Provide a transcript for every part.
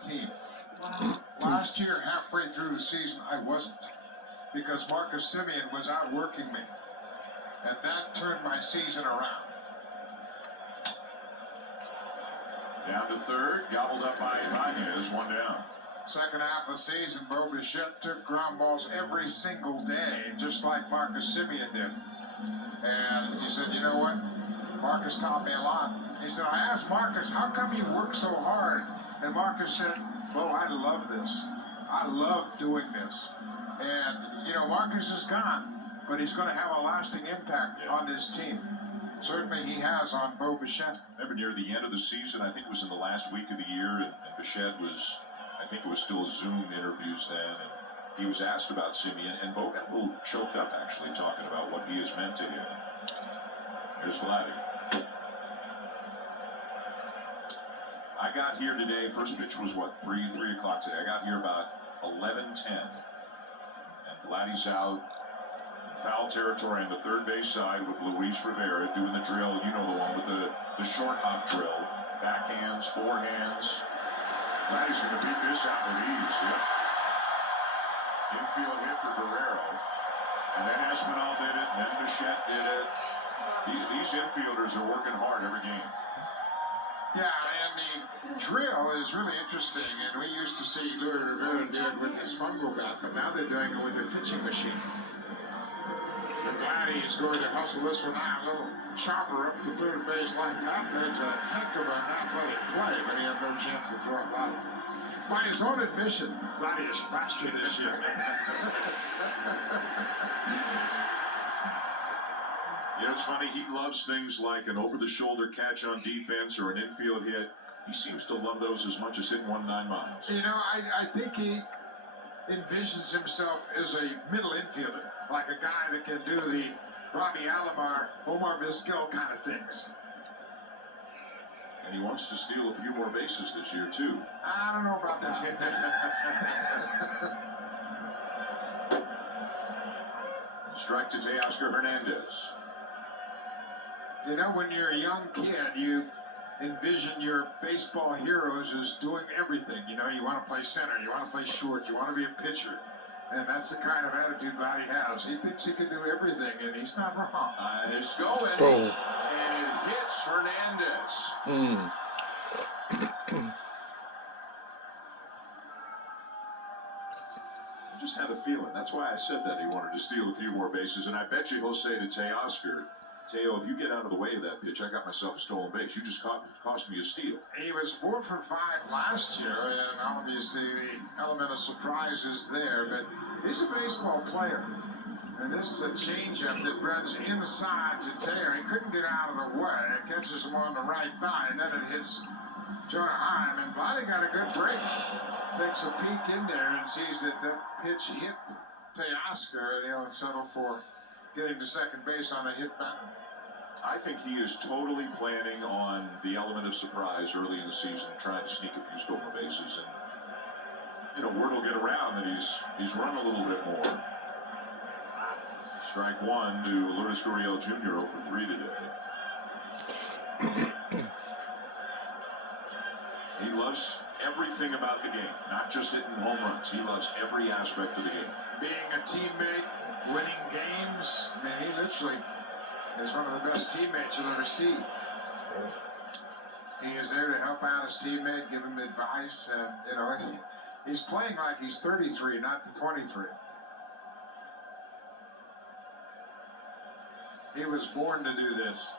team. Last year, halfway through the season, I wasn't, because Marcus Semien was outworking me, and that turned my season around. Down to third, gobbled up by Ibanez, one down. Second half of the season, Bo Bichette took ground balls every single day, just like Marcus Semien did. And he said, you know what? Marcus taught me a lot. He said, I asked Marcus, how come you work so hard? And Marcus said, Bo, I love this. I love doing this. And, you know, Marcus is gone, but he's going to have a lasting impact on this team. Certainly he has on Bo Bichette. Remember, near the end of the season, I think it was in the last week of the year, and Bichette was, I think it was still Zoom interviews then, and he was asked about Semien, and Bo got a little choked up, actually, talking about what he has meant to him. Here's Vladdy. I got here today, first pitch was what, 3 o'clock today. I got here about 11:10. And Vladdy's out in foul territory on the third base side with Luis Rivera doing the drill. You know the one with the short hop drill. Backhands, forehands. Vladdy's going to beat this out with ease. Yep. Infield hit for Guerrero. And then Espinal did it, and then Bichette did it. These infielders are working hard every game. Yeah, and the drill is really interesting, and we used to see Luis Rivera do it with his fungal bat, but now they're doing it with their pitching machine. And Vladdy is going to hustle this one out, a little chopper up the third base line. Patton, it's a heck of an athletic play, but he had no chance to throw it Vladdy. By his own admission, Vladdy is faster this year. You know, it's funny, he loves things like an over-the-shoulder catch on defense or an infield hit. He seems to love those as much as hitting 9 miles. You know, I think he envisions himself as a middle infielder, like a guy that can do the Robbie Alomar, Omar Vizquel kind of things. And he wants to steal a few more bases this year, too. I don't know about that. Strike to Teoscar Hernandez. You know, when you're a young kid, you envision your baseball heroes as doing everything. You know, you want to play center, you want to play short, you want to be a pitcher. And that's the kind of attitude Vladdy has. He thinks he can do everything, and he's not wrong. It's going. Boom. And it hits Hernandez. I just had a feeling. That's why I said that he wanted to steal a few more bases. And I bet you he'll say to Teoscar, Teo, if you get out of the way of that pitch, I got myself a stolen base. You just cost me a steal. He was 4 for 5 last year, and obviously the element of surprise is there, but he's a baseball player. And this is a changeup that runs inside to Teo. He couldn't get out of the way. It catches him on the right thigh, and then it hits Jonah Heim. And Vladdy got a good break. Takes a peek in there and sees that that pitch hit Teoscar, and he'll settle for getting to second base on a hit batter. I think he is totally planning on the element of surprise early in the season, trying to sneak a few stolen bases, and you know, word will get around that he's run a little bit more. Strike one to Lourdes Gurriel Jr. 0 for 3 today. He loves everything about the game, not just hitting home runs. He loves every aspect of the game. Being a teammate, winning games, I mean, he literally is one of the best teammates you'll ever see. He is there to help out his teammate, give him advice. You know, he's playing like he's 33, not the 23. He was born to do this.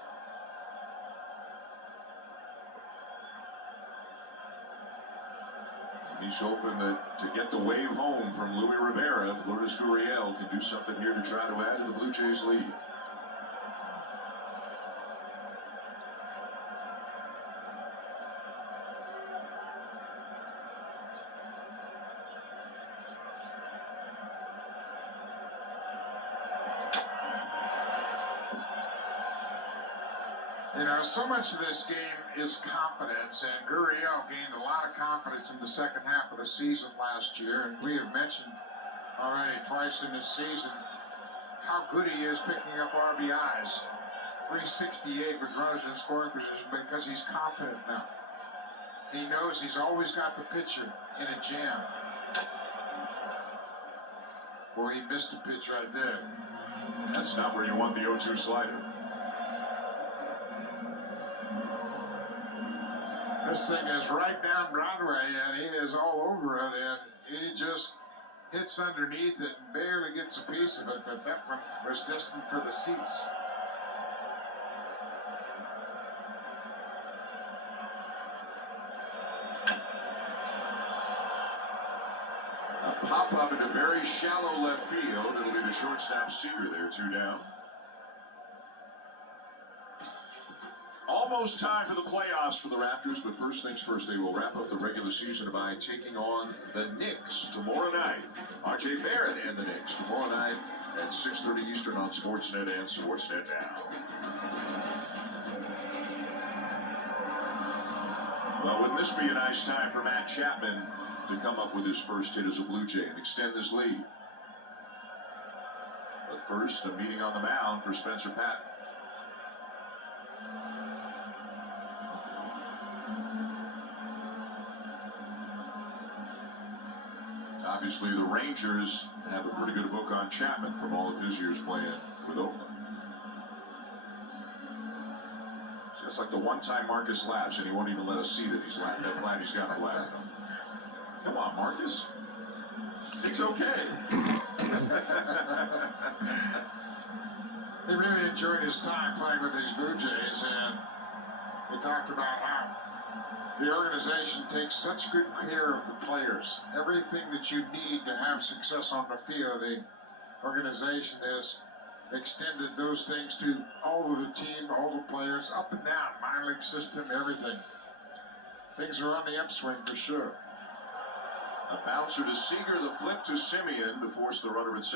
He's hoping that to get the wave home from Luis Rivera, if Lourdes Gurriel can do something here to try to add to the Blue Jays' lead. You know, so much of this game is confidence, and Gurriel gained a lot of confidence in the second half of the season last year, and we have mentioned already twice in this season how good he is picking up RBIs. 368 with runners in scoring position because he's confident now. he knows he's always got the pitcher in a jam. Boy, he missed a pitch right there. That's not where you want the 0-2 slider. This thing is right down Broadway, and he is all over it, and he just hits underneath it and barely gets a piece of it, but that one was destined for the seats. A pop-up into very shallow left field. It'll be the shortstop Seager there, 2 down. Almost time for the playoffs for the Raptors, but first things first, they will wrap up the regular season by taking on the Knicks tomorrow night. R.J. Barrett and the Knicks tomorrow night at 6:30 Eastern on Sportsnet and Sportsnet Now. Well, wouldn't this be a nice time for Matt Chapman to come up with his first hit as a Blue Jay and extend this lead? But first, a meeting on the mound for Spencer Patton. Obviously, the Rangers have a pretty good book on Chapman from all of his years playing with Oakland. It's just like the one time Marcus laughs, and he won't even let us see that he's laughing. That glad he's got to laugh. Come on, Marcus. It's okay. He really enjoyed his time playing with these Blue Jays, and he talked about how the organization takes such good care of the players. Everything that you need to have success on the field, the organization has extended those things to all of the team, all the players, up and down, minor league system, everything. Things are on the upswing for sure. A bouncer to Seager, the flip to Simeon to force the runner at second.